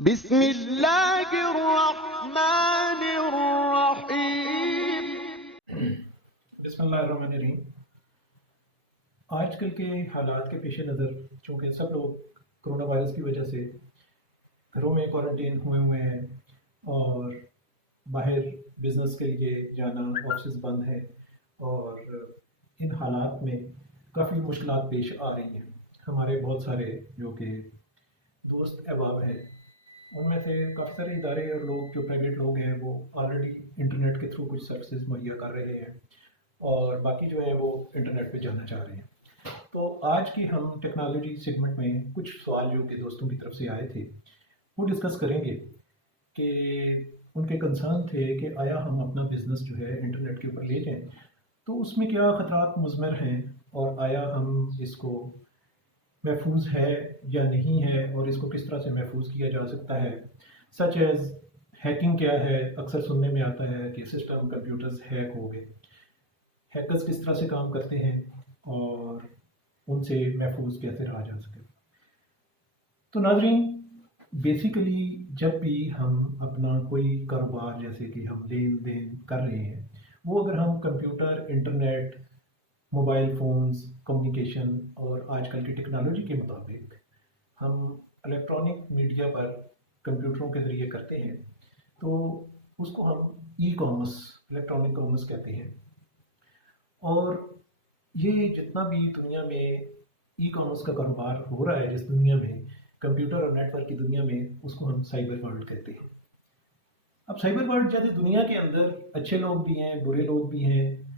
बिस्मिल्लाहिर्रहमानिर्रहीम। बिस्मिल्लाहिर्रहमानिर्रहीम। आजकल के हालात के पेश नज़र चूँकि सब लोग कोरोना वायरस की वजह से घरों में क्वारंटीन हुए हैं और बाहर बिज़नेस के लिए जाना, ऑफिस बंद है और इन हालात में काफ़ी मुश्किलात पेश आ रही हैं। हमारे बहुत सारे जो कि दोस्त अहबाब हैं, उनमें से काफ़ी सारे इदारे और लोग जो प्राइवेट लोग हैं वो ऑलरेडी इंटरनेट के थ्रू कुछ सर्विसेज मुहैया कर रहे हैं और बाकी जो है वो इंटरनेट पे जाना चाह रहे हैं। तो आज की हम टेक्नोलॉजी सेगमेंट में कुछ सवाल जो कि दोस्तों की तरफ से आए थे वो डिस्कस करेंगे कि उनके कंसर्न थे कि आया हम अपना बिज़नेस जो है इंटरनेट के ऊपर ले जाएं तो उसमें क्या ख़तरात मुज़मर हैं और आया हम इसको महफूज है या नहीं है और इसको किस तरह से महफूज किया जा सकता है। सच एज़ हैकिंग क्या है, अक्सर सुनने में आता है कि सिस्टम कंप्यूटर्स हैक हो गए। हैकर्स किस तरह से काम करते हैं और उनसे महफूज कैसे रहा जा सके। तो नाज़रीन, बेसिकली जब भी हम अपना कोई कारोबार जैसे कि हम लेन देन कर रहे हैं वो अगर हम computer, internet, mobile phones, communication और आजकल की टेक्नोलॉजी के मुताबिक हम इलेक्ट्रॉनिक मीडिया पर कंप्यूटरों के ज़रिए करते हैं तो उसको हम ई कॉमर्स, इलेक्ट्रॉनिक कॉमर्स कहते हैं। और ये जितना भी दुनिया में ई कॉमर्स का कारोबार हो रहा है, जिस दुनिया में कंप्यूटर और नेटवर्क की दुनिया में, उसको हम साइबर वर्ल्ड कहते हैं। अब साइबर वर्ल्ड जैसे दुनिया के अंदर अच्छे लोग भी हैं, बुरे लोग भी हैं।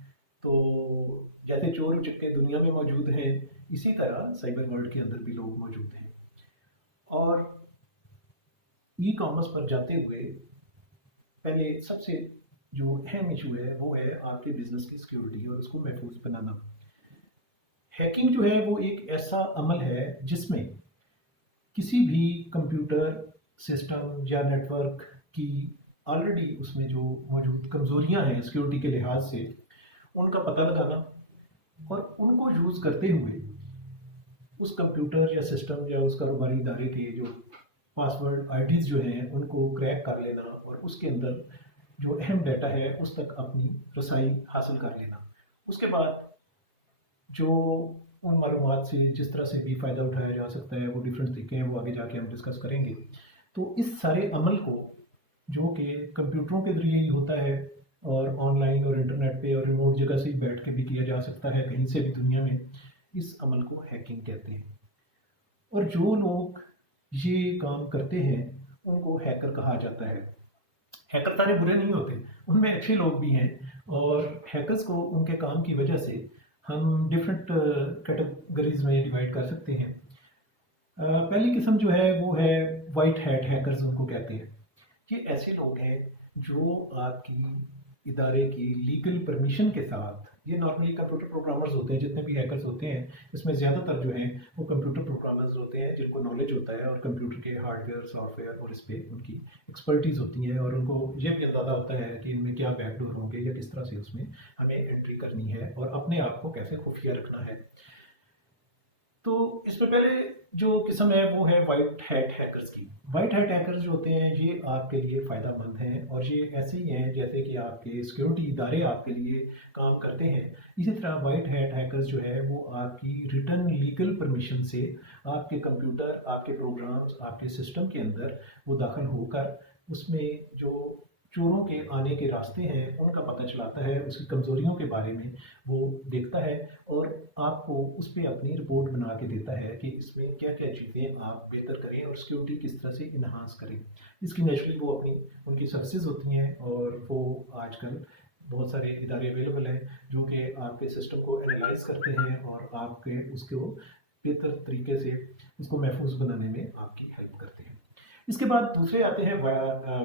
तो जैसे चोर उचक्के दुनिया में मौजूद हैं, इसी तरह साइबर वर्ल्ड के अंदर भी लोग मौजूद हैं। और ई कॉमर्स पर जाते हुए पहले सबसे जो अहम इशू है वो है आपके बिजनेस की सिक्योरिटी और उसको महफूज बनाना। हैकिंग जो है वो एक ऐसा अमल है जिसमें किसी भी कंप्यूटर सिस्टम या नेटवर्क की ऑलरेडी उसमें जो मौजूद कमज़ोरियां हैं सिक्योरिटी के लिहाज से, उनका पता लगाना और उनको यूज़ करते हुए उस कंप्यूटर या सिस्टम या उस कारोबारी इदारे के जो पासवर्ड आईडीज़ जो हैं उनको क्रैक कर लेना और उसके अंदर जो अहम डाटा है उस तक अपनी रसाई हासिल कर लेना। उसके बाद जो उन मालूमात से जिस तरह से भी फ़ायदा उठाया जा सकता है वो डिफरेंट तरीके हैं, वो आगे जाके हम डिस्कस करेंगे। तो इस सारे अमल को जो कि कंप्यूटरों के ज़रिए ही होता है और ऑनलाइन और इंटरनेट पे और रिमोट जगह से ही बैठ के भी किया जा सकता है कहीं से भी दुनिया में, इस अमल को हैकिंग कहते हैं। और जो लोग ये काम करते हैं उनको हैकर कहा जाता है। हैकर सारे बुरे नहीं होते, उनमें अच्छे लोग भी हैं और हैकर्स को उनके काम की वजह से हम डिफरेंट कैटेगरीज में डिवाइड कर सकते हैं। पहली किस्म जो है वो है वाइट हैट हैकर्स, उनको कहते हैं। ये ऐसे लोग हैं जो आपकी इदारे की लीगल परमिशन के साथ, ये नॉर्मली कंप्यूटर प्रोग्रामर्स होते हैं, जितने भी हैकर्स होते हैं इसमें ज़्यादातर जो हैं वो कंप्यूटर प्रोग्रामर्स होते हैं जिनको नॉलेज होता है और कंप्यूटर के हार्डवेयर, सॉफ्टवेयर और इस पर उनकी एक्सपर्टीज़ होती है और उनको ये भी अंदाज़ा होता है कि इनमें क्या बैकडोर होंगे या किस तरह से उसमें हमें एंट्री करनी है और अपने आप को कैसे खुफिया रखना है। तो इसमें पहले जो किस्म है वो है वाइट हैट हैकर्स की। वाइट हैट हैकर्स जो होते हैं ये आपके लिए फ़ायदेमंद हैं और ये ऐसे ही हैं जैसे कि आपके सिक्योरिटी इदारे आपके लिए काम करते हैं। इसी तरह वाइट हैट हैकर्स जो है वो आपकी रिटर्न लीगल परमिशन से आपके कंप्यूटर, आपके प्रोग्राम्स, आपके सिस्टम के अंदर वो दाखिल होकर उसमें जो चोरों के आने के रास्ते हैं उनका पता चलाता है, उसकी कमज़ोरियों के बारे में वो देखता है और आपको उस पर अपनी रिपोर्ट बना के देता है कि इसमें क्या क्या चीज़ें आप बेहतर करें और सिक्योरिटी किस तरह से इन्हांस करें। इसकी नेचुरली वो अपनी उनकी सर्विसेज होती हैं और वो आजकल बहुत सारे इदारे अवेलेबल हैं जो कि आपके सिस्टम को एनालाइज करते हैं और आपके उसको बेहतर तरीके से उसको महफूज बनाने में आपकी हेल्प करते हैं। इसके बाद दूसरे आते हैं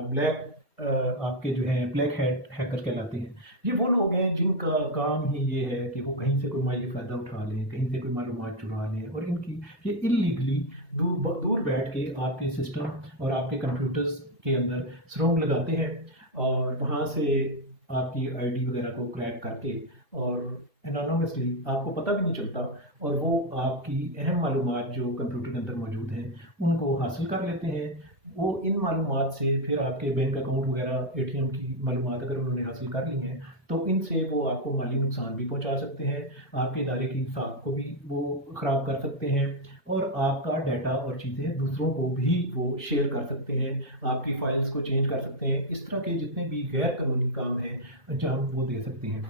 ब्लैक, आपके जो हैं ब्लैक हैट हैकर कहलाते हैं। ये वो लोग हैं जिनका काम ही ये है कि वो कहीं से कोई माली फ़ायदा उठा लें, कहीं से कोई मालूमात चुरा लें और इनकी ये इल्लीगली दूर बैठ के आपके सिस्टम और आपके कंप्यूटर्स के अंदर सुरंग लगाते हैं और वहाँ से आपकी आईडी वगैरह को क्रैक करके और एनोनिमसली आपको पता भी नहीं चलता और वो आपकी अहम मालूमात जो कंप्यूटर के अंदर मौजूद हैं उनको हासिल कर लेते हैं। वो इन मालूमात से फिर आपके बैंक अकाउंट वगैरह एटीएम की मालूमात अगर उन्होंने हासिल कर ली हैं तो इनसे वो आपको माली नुकसान भी पहुंचा सकते हैं, आपके इदारे की साख को भी वो ख़राब कर सकते हैं और आपका डाटा और चीज़ें दूसरों को भी वो शेयर कर सकते हैं, आपकी फाइल्स को चेंज कर सकते हैं। इस तरह के जितने भी गैर कानूनी काम हैं अंजाम वो दे सकते हैं।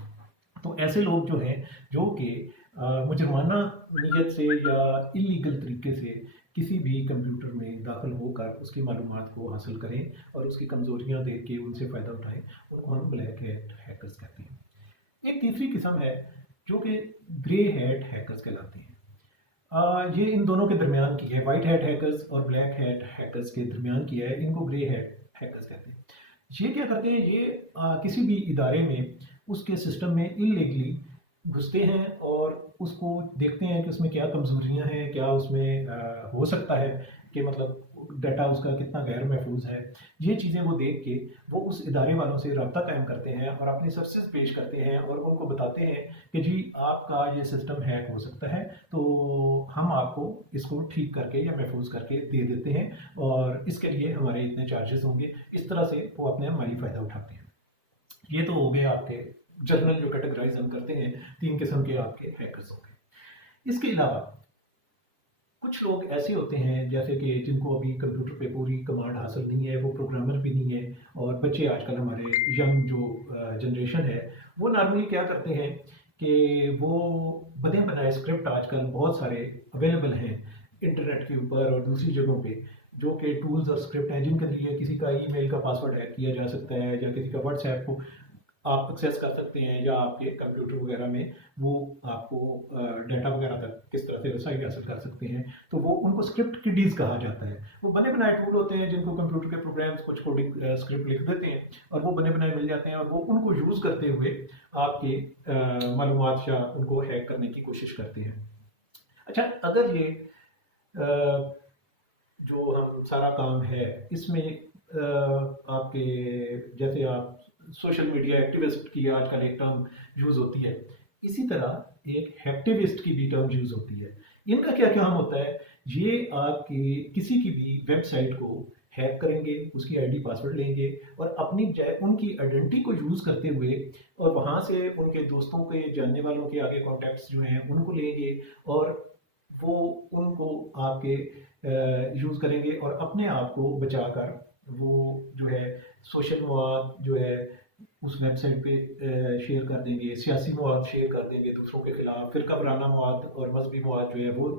तो ऐसे लोग जो हैं जो कि मुजरमाना नीयत से या इलीगल तरीके से किसी भी कंप्यूटर में दाखिल होकर उसकी मालूमात को हासिल करें और उसकी कमज़ोरियाँ देख के उनसे फ़ायदा उठाएं, उनको हम ब्लैक हैट हैकर्स कहते हैं। एक तीसरी किस्म है जो कि ग्रे हैट हैकर्स कहलाते हैं। ये इन दोनों के दरमियान की है, वाइट हैट हैकर्स और ब्लैक हैट हैकर्स के दरमियान की है, इनको ग्रे हैट हैकर्स कहते हैं। ये क्या करते हैं, ये किसी भी इदारे में उसके सिस्टम में इलीगली घुसते हैं और उसको देखते हैं कि उसमें क्या कमज़ोरियाँ हैं, क्या उसमें हो सकता है कि मतलब डाटा उसका कितना गैर महफूज है। ये चीज़ें वो देख के वो उस इदारे वालों से रब्ता कायम करते हैं और अपनी सर्विसेज पेश करते हैं और उनको बताते हैं कि जी आपका ये सिस्टम हैक हो सकता है, तो हम आपको इसको ठीक करके या महफूज करके दे देते हैं और इसके लिए हमारे इतने चार्जेस होंगे। इस तरह से वो अपने माली फ़ायदा उठाते हैं। ये तो हो गए आपके जनरल जो कैटेगराइज हम करते हैं, 3 किस्म के आपके हैकर्स हो गए। इसके अलावा कुछ लोग ऐसे होते हैं जैसे कि जिनको अभी कंप्यूटर पे पूरी कमांड हासिल नहीं है, वो प्रोग्रामर भी नहीं है और बच्चे आजकल हमारे यंग जो जनरेशन है वो नॉर्मली क्या करते हैं कि वो बने बनाए स्क्रिप्ट आजकल बहुत सारे अवेलेबल हैं इंटरनेट के ऊपर और दूसरी जगहों पे, जो कि टूल्स और स्क्रिप्ट हैं जिनके लिए किसी का ईमेल का पासवर्ड हैक किया जा सकता है या किसी का व्हाट्सएप को आप एक्सेस कर सकते हैं या आपके कंप्यूटर वगैरह में वो आपको डाटा वगैरह तक किस तरह से रसाई हासिल कर सकते हैं। तो वो उनको स्क्रिप्ट किडीज़ कहा जाता है। वो बने बनाए टूल होते हैं जिनको कंप्यूटर के प्रोग्राम्स कुछ कोडिंग स्क्रिप्ट लिख देते हैं और वो बने बनाए मिल जाते हैं और वो उनको यूज़ करते हुए आपके मालूमात या उनको हैक करने की कोशिश करते हैं। अच्छा, अगर ये जो हम सारा काम है इसमें आपके जैसे आप सोशल मीडिया एक्टिविस्ट की आजकल एक टर्म यूज़ होती है, इसी तरह एक हैक्टिविस्ट की भी टर्म यूज़ होती है। इनका क्या काम होता है, ये आपकी किसी की भी वेबसाइट को हैक करेंगे, उसकी आईडी पासवर्ड लेंगे और अपनी उनकी आइडेंटिटी को यूज़ करते हुए और वहाँ से उनके दोस्तों के जानने वालों के आगे कॉन्टैक्ट्स जो हैं उनको लेंगे और वो उनको आपके यूज़ करेंगे और अपने आप को बचाकर वो जो है सोशल मवाद जो है उस वेबसाइट पे शेयर कर देंगे, सियासी मवाद शेयर कर देंगे दूसरों के खिलाफ, फिर कबराना मवाद और मजहबी मवाद जो है वो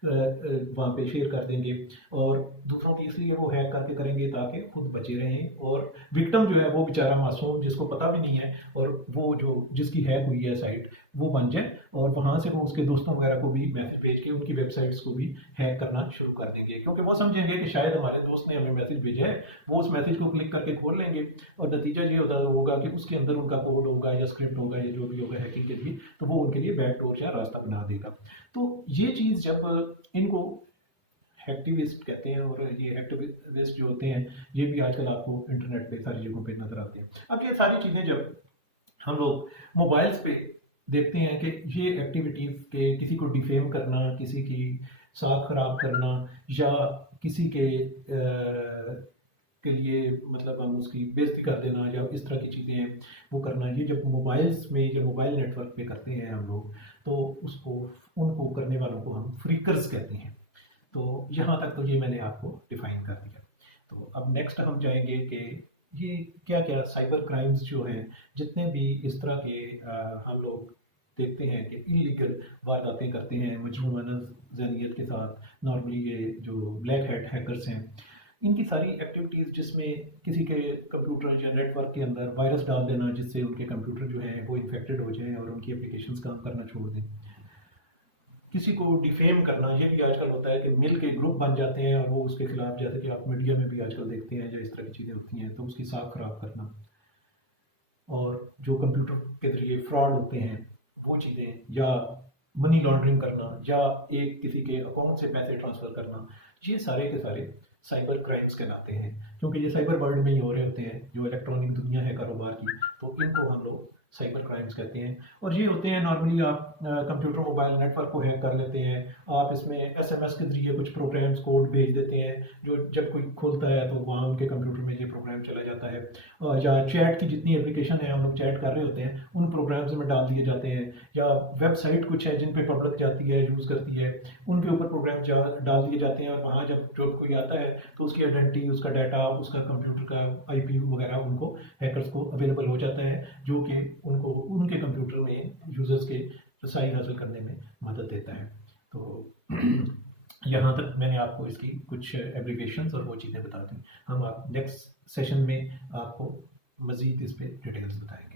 वहाँ पे शेयर कर देंगे और दूसरों की इसलिए वो हैक करके करेंगे ताकि खुद बचे रहें और विक्टिम जो है वो बेचारा मासूम जिसको पता भी नहीं है और वो जो जिसकी हैक हुई है साइट वो बन जाए और वहाँ से वो उसके दोस्तों वगैरह को भी मैसेज भेज के उनकी वेबसाइट्स को भी हैक करना शुरू कर देंगे, क्योंकि वो समझेंगे कि शायद हमारे दोस्त ने हमें मैसेज भेजा है, वो उस मैसेज को क्लिक करके खोल लेंगे और नतीजा ये होगा कि उसके अंदर उनका कोड होगा या स्क्रिप्ट होगा या जो भी होगा हैकिंग के लिए, तो वो उनके लिए बैकडोर या रास्ता बना देगा। तो ये चीज़ जब इनको एक्टिविस्ट कहते हैं और ये एक्टिविस्ट जो होते हैं ये भी आजकल आपको इंटरनेट पे सारी जगहों पे नज़र आते हैं। अब ये सारी चीज़ें जब हम लोग मोबाइल्स पे देखते हैं कि ये एक्टिविटीज़ के किसी को डिफेम करना, किसी की साख खराब करना या किसी के लिए मतलब हम उसकी बेइज्जती कर देना या इस तरह की चीज़ें वो करना, ये जब मोबाइल्स में या मोबाइल नेटवर्क पे करते हैं हम लोग तो उसको उनको करने वालों को हम फ्रीकर्स कहते हैं। तो यहाँ तक तो ये मैंने आपको डिफाइन कर दिया। तो अब नेक्स्ट हम जाएंगे कि ये क्या क्या साइबर क्राइम्स जो हैं जितने भी इस तरह के हम लोग देखते हैं कि इलीगल वारदातें करते हैं मजरूमाना ज़हनियत के साथ, नॉर्मली ये जो ब्लैक हैट हैकर्स हैं इनकी सारी एक्टिविटीज़ जिसमें किसी के कंप्यूटर या नेटवर्क के अंदर वायरस डाल देना जिससे उनके कंप्यूटर जो है वो इन्फेक्टेड हो जाएं और उनकी एप्लीकेशंस काम करना छोड़ दें, किसी को डिफेम करना, ये भी आजकल होता है कि मिल के ग्रुप बन जाते हैं और वो उसके खिलाफ, जैसे कि आप मीडिया में भी आजकल देखते हैं जो इस तरह की चीज़ें होती हैं, तो उसकी साख खराब करना और जो कंप्यूटर के जरिए फ्रॉड होते हैं वो चीज़ें या मनी लॉन्ड्रिंग करना या एक किसी के अकाउंट से पैसे ट्रांसफ़र करना, ये सारे के सारे साइबर क्राइम्स कहलाते हैं, क्योंकि ये साइबर वर्ल्ड में ही हो रहे होते हैं जो इलेक्ट्रॉनिक दुनिया है कारोबार की, तो इनको हम लोग साइबर क्राइम्स कहते हैं। और ये होते हैं नॉर्मली आप कंप्यूटर मोबाइल नेटवर्क को हैक कर लेते हैं, आप इसमें एसएमएस के ज़रिए कुछ प्रोग्राम्स कोड भेज देते हैं, जो जब कोई खोलता है तो वहाँ उनके कंप्यूटर में ये प्रोग्राम चला जाता है। या चैट की जितनी एप्लीकेशन है, हम लोग चैट कर रहे होते हैं, उन प्रोग्राम्स में डाल दिए जाते हैं। या वेबसाइट कुछ है जिन पे पब्लिक जाती है, यूज़ करती है, उनके ऊपर प्रोग्राम डाल दिए जाते हैं, और वहाँ जब कोई आता है तो उसकी आइडेंटिटी, उसका डाटा, उसका कंप्यूटर का आईपी वगैरह उनको हैकर्स को अवेलेबल हो जाता है, जो कि उनको उनके कंप्यूटर में यूज़र्स के रसाई हासिल करने में मदद देता है। तो यहाँ तक मैंने आपको इसकी कुछ एब्रीविएशंस और वो चीज़ें बता दी। हम आप नेक्स्ट सेशन में आपको मज़ीद इस पर डिटेल्स बताएंगे।